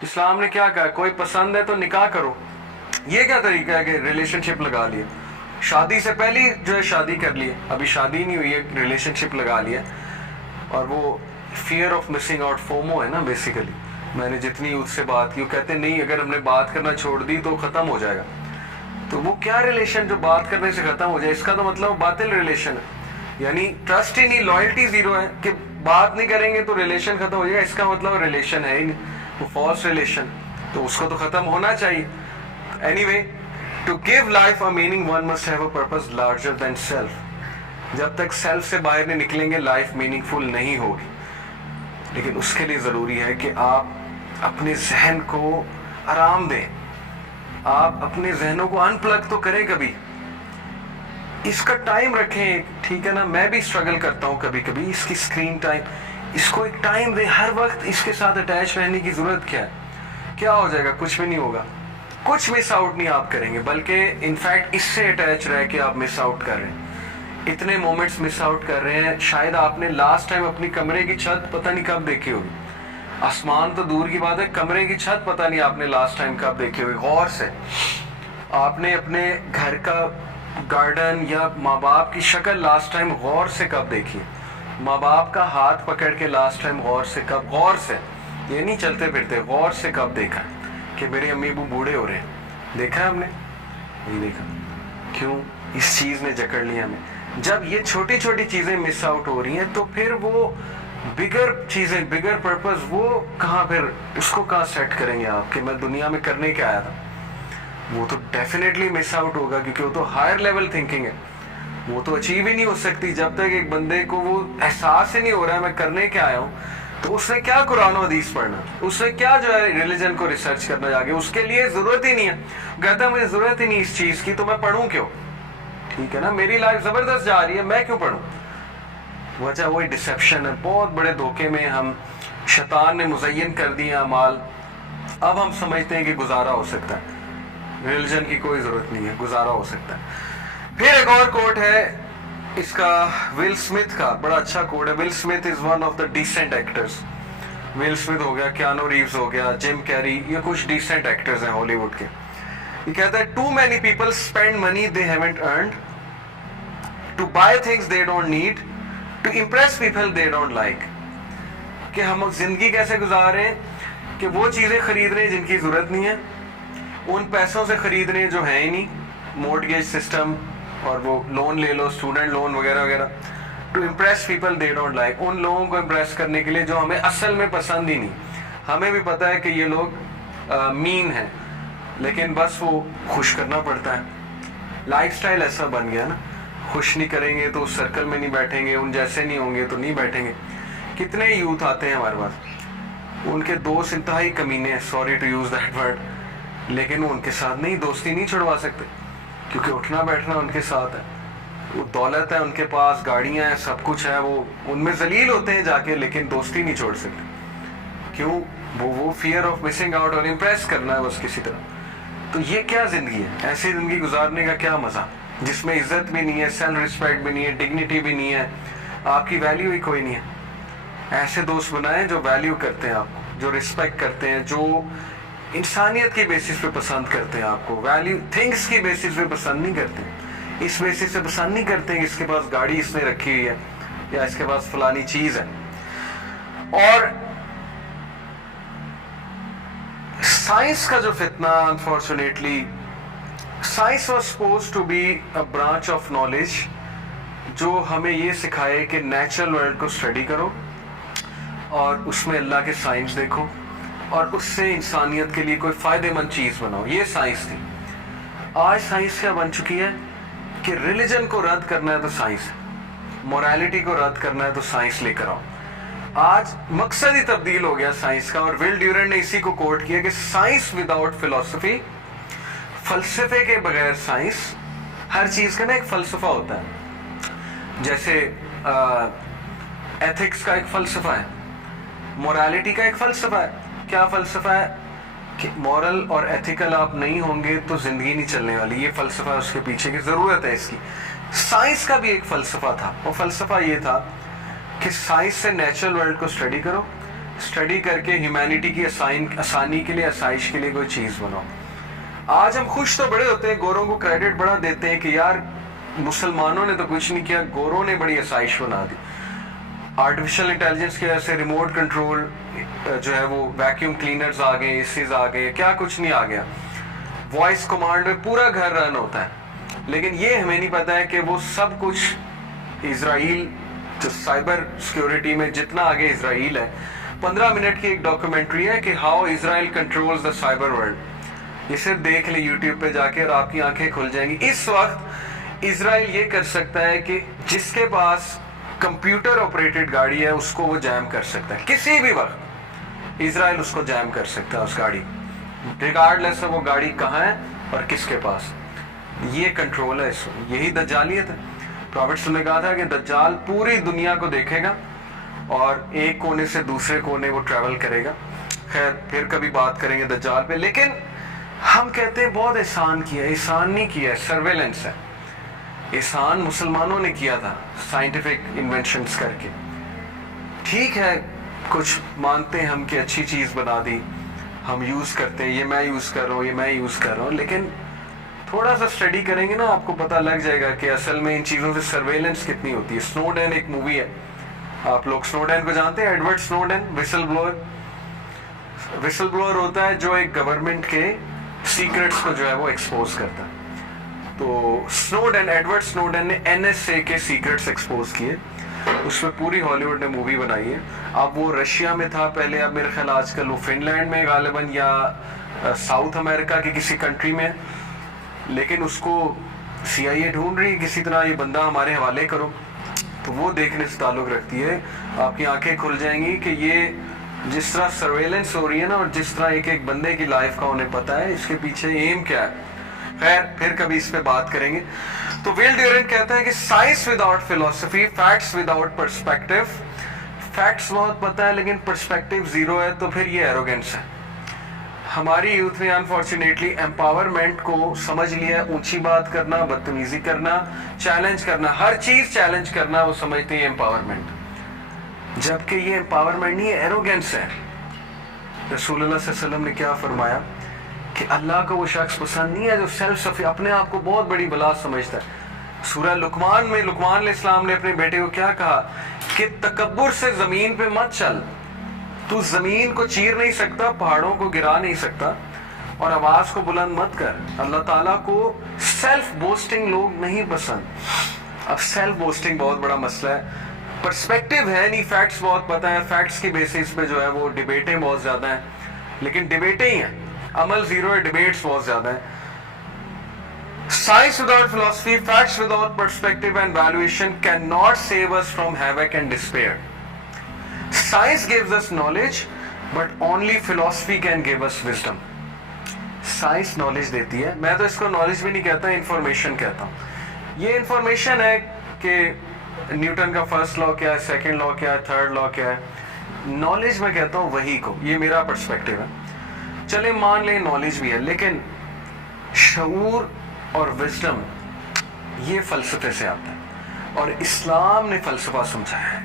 इस्लाम ने क्या कहा, कोई पसंद है तो निकाह करो। ये क्या तरीका है कि रिलेशनशिप लगा लिया, शादी से पहले जो है शादी कर ली, अभी शादी नहीं हुई है रिलेशनशिप लगा लिया। और वो fear of missing out, FOMO है ना बेसिकली। मैंने जितनी उससे बात की वो कहते नहीं अगर हमने बात करना छोड़ दी तो ख़त्म हो जाएगा। तो वो क्या रिलेशन जो बात करने से ख़त्म हो जाए, इसका तो मतलब बातिल रिलेशन है, यानी ट्रस्ट ही नहीं, लॉयल्टी ज़ीरो है कि बात नहीं करेंगे तो रिलेशन ख़त्म हो जाएगा, इसका मतलब रिलेशन है ही नहीं, वो फॉल्स रिलेशन, तो उसको तो ख़त्म होना चाहिए। Anyway, to give life a meaning one must have a purpose larger than self. जब तक सेल्फ से बाहर नहीं निकलेंगे लाइफ मीनिंगफुल नहीं होगी। लेकिन उसके लिए ज़रूरी है कि आप अपने जहन को आराम दें, आप अपने जहनों को अनप्लग तो करें, कभी इसका टाइम रखें, ठीक है ना। मैं भी स्ट्रगल करता हूँ कभी कभी, इसकी स्क्रीन टाइम, इसको एक टाइम दें। हर वक्त इसके साथ अटैच रहने की ज़रूरत क्या है, क्या हो जाएगा, कुछ भी नहीं होगा, कुछ मिस आउट नहीं आप करेंगे, बल्कि इनफैक्ट इससे अटैच रह के आप मिस आउट कर रहे हैं, इतने मोमेंट्स मिस आउट कर रहे हैं। शायद आपने लास्ट टाइम अपनी कमरे की छत पता नहीं कब देखी होगी, आसमान तो दूर की बात है, कमरे की छत पता नहीं आपने लास्ट टाइम कब देखी होगी। गौर से आपने अपने घर का गार्डन या माँ बाप की शक्ल लास्ट टाइम गौर से कब देखी, माँ बाप का हाथ पकड़ के लास्ट टाइम गौर से कब, गौर से, ये नहीं चलते फिरते, गौर से कब देखा कि मेरे अम्मी अबू बूढ़े हो रहे हैं, देखा है हमने, नहीं देखा। क्यों? इस चीज़ ने जकड़ लिया हमें। जब ये छोटी छोटी चीज़ें मिस आउट हो रही हैं तो फिर वो बिगर चीज़ें, बिगर पर्पस, वो कहाँ, फिर उसको कहाँ सेट करेंगे आप कि मैं दुनिया में करने क्या आया था, वो तो डेफिनेटली मिस आउट होगा, क्योंकि वो तो हायर लेवल थिंकिंग है, वो तो अचीव ही नहीं हो सकती जब तक एक बंदे को वो एहसास ही नहीं हो रहा है मैं करने क्या आया हूँ। तो उसने क्या कुरान और हदीस पढ़ना, उसने क्या जो है रिलीजन को रिसर्च करना जाके, उसके लिए ज़रूरत ही नहीं है। कहता है मुझे ज़रूरत ही नहीं इस चीज़ की, तो मैं पढ़ूँ क्यों, ठीक है ना, मेरी लाइफ ज़बरदस्त जा रही है, मैं क्यों पढ़ूँ। वजह वही डिसेप्शन है, बहुत बड़े धोखे में हम, शैतान ने मुज़य्यन कर दिया अमाल। अब हम समझते हैं कि गुजारा हो सकता है, रिलीजन की कोई ज़रूरत नहीं है, गुजारा हो सकता है। फिर एक और कोट है इसका, विल स्मिथ का, बड़ा अच्छा कोट है। Will Smith is one of the decent actors. Will Smith हो गया, कियानो रीव्स हो गया, जिम कैरी, ये कुछ डिसेंट एक्टर्स हैं हॉलीवुड के। ये कहता है too many people spend money they haven't earned to buy things they don't need to impress people they don't like. कि हम जिंदगी कैसे गुजार रहे हैं कि वो चीज़ें खरीद रहे हैं जिनकी ज़रूरत नहीं है, उन पैसों से खरीद रहे हैं जो हैं ही नहीं, मॉर्गेज सिस्टम और वो लोन ले लो, स्टूडेंट लोन वगैरह वगैरह, to impress people they don't like, उन लोगों को इम्प्रेस करने के लिए जो हमें असल में पसंद ही नहीं। हमें भी पता है कि ये लोग मीन हैं, लेकिन बस वो खुश करना पड़ता है। लाइफस्टाइल ऐसा बन गया ना, खुश नहीं करेंगे तो उस सर्कल में नहीं बैठेंगे, उन जैसे नहीं होंगे तो नहीं बैठेंगे। कितने यूथ आते हैं हमारे पास, उनके दोस्त इंतहाई कमीने हैं, sorry to use that word, लेकिन वो उनके साथ नहीं, दोस्ती नहीं छुड़वा सकते, क्योंकि उठना बैठना उनके साथ है, वो दौलत है उनके पास, गाड़ियाँ हैं, सब कुछ है, वो उनमें जलील होते हैं जाके, लेकिन दोस्ती नहीं छोड़ सकते। क्यों? वो फियर ऑफ मिसिंग आउट और इम्प्रेस करना है बस किसी तरह। तो ये क्या ज़िंदगी है? ऐसी ज़िंदगी गुजारने का क्या मज़ा, जिसमें इज्जत भी नहीं है, सेल्फ रिस्पेक्ट भी नहीं है, डिग्निटी भी नहीं है, आपकी वैल्यू ही कोई नहीं है। ऐसे दोस्त बनाएं जो वैल्यू करते हैं आपको, जो रिस्पेक्ट करते हैं, जो इंसानियत की बेसिस पे पसंद करते हैं आपको, वैल्यू थिंग्स की बेसिस पे पसंद नहीं करते, इस बेसिस पे पसंद नहीं करते हैं कि इसके पास गाड़ी इसने रखी हुई है या इसके पास फलानी चीज़ है। और साइंस का जो फितना, unfortunately science was supposed to be a branch of knowledge जो हमें ये सिखाए कि नेचुरल वर्ल्ड को स्टडी करो और उसमें अल्लाह के साइंस देखो और उससे इंसानियत के लिए कोई फ़ायदेमंद चीज़ बनाओ, ये साइंस थी। आज साइंस क्या बन चुकी है कि रिलीजन को रद्द करना है तो साइंस है, मोरालिटी को रद्द करना है तो साइंस लेकर आओ। आज मकसद ही तब्दील हो गया साइंस का, और विल ड्यूरेंट ने इसी को कोट किया कि साइंस विदाउट फिलॉसफी, फलसफे के बगैर साइंस, हर चीज़ का ना एक फ़लसफ़ा होता है। जैसे एथिक्स का एक फ़लसफ़ा है, मोरालिटी का एक फ़लसफ़ा है। क्या फ़लसफ़ा है कि मॉरल और एथिकल आप नहीं होंगे तो ज़िंदगी नहीं चलने वाली, ये फ़लसफ़ा उसके पीछे की ज़रूरत है इसकी। साइंस का भी एक फ़लसफ़ा था, वो फ़लसफ़ा ये था कि साइंस से नेचुरल वर्ल्ड को स्टडी करो, اسٹڈی کر کے ہیومینٹی کی آسانی کے لیے آسائش کے لیے کوئی چیز بناؤ. آج ہم خوش تو بڑے ہوتے ہیں, گوروں کو کریڈٹ بڑا دیتے ہیں کہ یار مسلمانوں نے تو کچھ نہیں کیا, گوروں نے بڑی آسائش بنا دی. آرٹیفیشل انٹیلیجنس کی وجہ سے ریموٹ کنٹرول جو ہے وہ ویکیوم کلینرز آ گئے, ایسیز آ گئے, کیا کچھ نہیں آ گیا. وائس کمانڈ میں پورا گھر رن ہوتا ہے. لیکن یہ ہمیں نہیں پتا ہے کہ وہ سب کچھ اسرائیل جو سائبر سیکیورٹی میں جتنا آگے اسرائیل ہے, 15 منٹ کی ایک ڈاکومنٹری ہے کہ how Israel controls the cyber world. یہ صرف دیکھ لیں یوٹیوب پہ جا کے اور آپ کی آنکھیں کھل جائیں گی. اس وقت اسرائیل یہ کر سکتا ہے کہ جس کے پاس کمپیوٹر آپریٹڈ گاڑی ہے اس کو وہ جیم کر سکتا ہے. کسی بھی وقت اسرائیل اس کو جیم کر سکتا ہے, اس گاڑی, ریگارڈلیس وہ گاڑی کہاں ہے اور کس کے پاس. یہ کنٹرول ہے, اس یہی دجالیت ہے. پروفیٹ صلی اللہ نے کہا تھا کہ دجال پوری دنیا کو دیکھے گا اور ایک کونے سے دوسرے کونے وہ ٹریول کرے گا. خیر پھر کبھی بات کریں گے دجال پہ. لیکن ہم کہتے ہیں بہت احسان کیا ہے. احسان نہیں کیا ہے, سرویلنس ہے. احسان مسلمانوں نے کیا تھا سائنٹیفک انوینشنز کر کے. ٹھیک ہے کچھ مانتے ہیں ہم کہ اچھی چیز بنا دی, ہم یوز کرتے ہیں, یہ میں یوز کر رہا ہوں, یہ میں یوز کر رہا ہوں. لیکن تھوڑا سا اسٹڈی کریں گے نا آپ کو پتہ لگ جائے گا کہ اصل میں ان چیزوں سے سرویلنس کتنی ہوتی ہے. سنوڈن ایک مووی ہے, آپ لوگ سنوڈن کو جانتے ہیں, ایڈورڈ سنوڈن, وسل بلوئر. وسل بلوئر ہوتا ہے جو ایک گورنمنٹ کے سیکرٹس کو جو ہے وہ ایکسپوز کرتا ہے. تو سنوڈن, ایڈورڈ سنوڈن نے NSA کے سیکرٹس ایکسپوز کیے. اس میں پوری ہالی ووڈ نے مووی بنائی ہے. اب وہ رشیا میں تھا پہلے, اب میرے خیال آج کل وہ فن لینڈ میں غالباً یا ساؤتھ امریکہ کی کسی کنٹری میں. لیکن اس کو CIA ڈھونڈ رہی کسی طرح یہ بندہ ہمارے حوالے کرو. تو وہ دیکھنے سے تعلق رکھتی ہے. آپ کی آنکھیں کھل جائیں گی کہ یہ جس طرح سرویلنس ہو رہی ہے نا, اور جس طرح ایک ایک بندے کی لائف کا انہیں پتہ ہے اس کے پیچھے ایم کیا ہے. خیر پھر کبھی اس پہ بات کریں گے. تو ویل ڈیورنٹ کہتا ہے کہ سائنس وداؤٹ فلسفی, فیکٹس وداؤٹ پرسپیکٹیو. فیکٹس بہت پتہ ہے لیکن پرسپیکٹیو زیرو ہے, تو پھر یہ ایروگینس ہے. ہماری یوتھ نے انفارچونیٹلی امپاورمنٹ کو سمجھ لیا ہے, اونچی بات کرنا, بدتمیزی کرنا, چیلنج کرنا, ہر چیز چیلنج کرنا, وہ سمجھتے ہیں امپاورمنٹ. جبکہ یہ امپاورمنٹ نہیں ہے, ایروگینس ہے. رسول اللہ صلی اللہ علیہ وسلم نے کیا فرمایا کہ اللہ کو وہ شخص پسند نہیں ہے جو سیلف سفی, اپنے آپ کو بہت بڑی بلا سمجھتا ہے. سورہ لقمان میں لقمان علیہ السلام نے اپنے بیٹے کو کیا کہا کہ تکبر سے زمین پہ مت چل, تو زمین کو چیر نہیں سکتا, پہاڑوں کو گرا نہیں سکتا, اور آواز کو بلند مت کر. اللہ تعالیٰ کو سیلف بوسٹنگ لوگ نہیں پسند. اب سیلف بوسٹنگ بہت بڑا مسئلہ ہے. پرسپیکٹیو ہے نہیں, فیکٹس بہت پتہ ہے, فیکٹس کی بیسس پہ جو ہے وہ ڈیبیٹیں بہت زیادہ ہیں. لیکن ڈیبیٹیں ہی ہیں, عمل زیرو ہے, ڈیبیٹس بہت زیادہ ہیں. Science without philosophy, facts without perspective and valuation cannot save us from havoc and despair. Science gives us knowledge, but only philosophy can give us wisdom. Science knowledge دیتی ہے, میں تو اس کو knowledge بھی نہیں کہتا, انفارمیشن کہتا ہوں. یہ انفارمیشن ہے کہ نیوٹن کا فرسٹ لا کیا ہے, سیکنڈ لا کیا ہے, تھرڈ لا کیا ہے. نالج میں کہتا ہوں وہی کو, یہ میرا پرسپیکٹیو ہے. چلے مان لیں نالج بھی ہے, لیکن شعور اور وزڈم یہ فلسفے سے آتا ہے, اور اسلام نے فلسفہ سمجھایا ہے.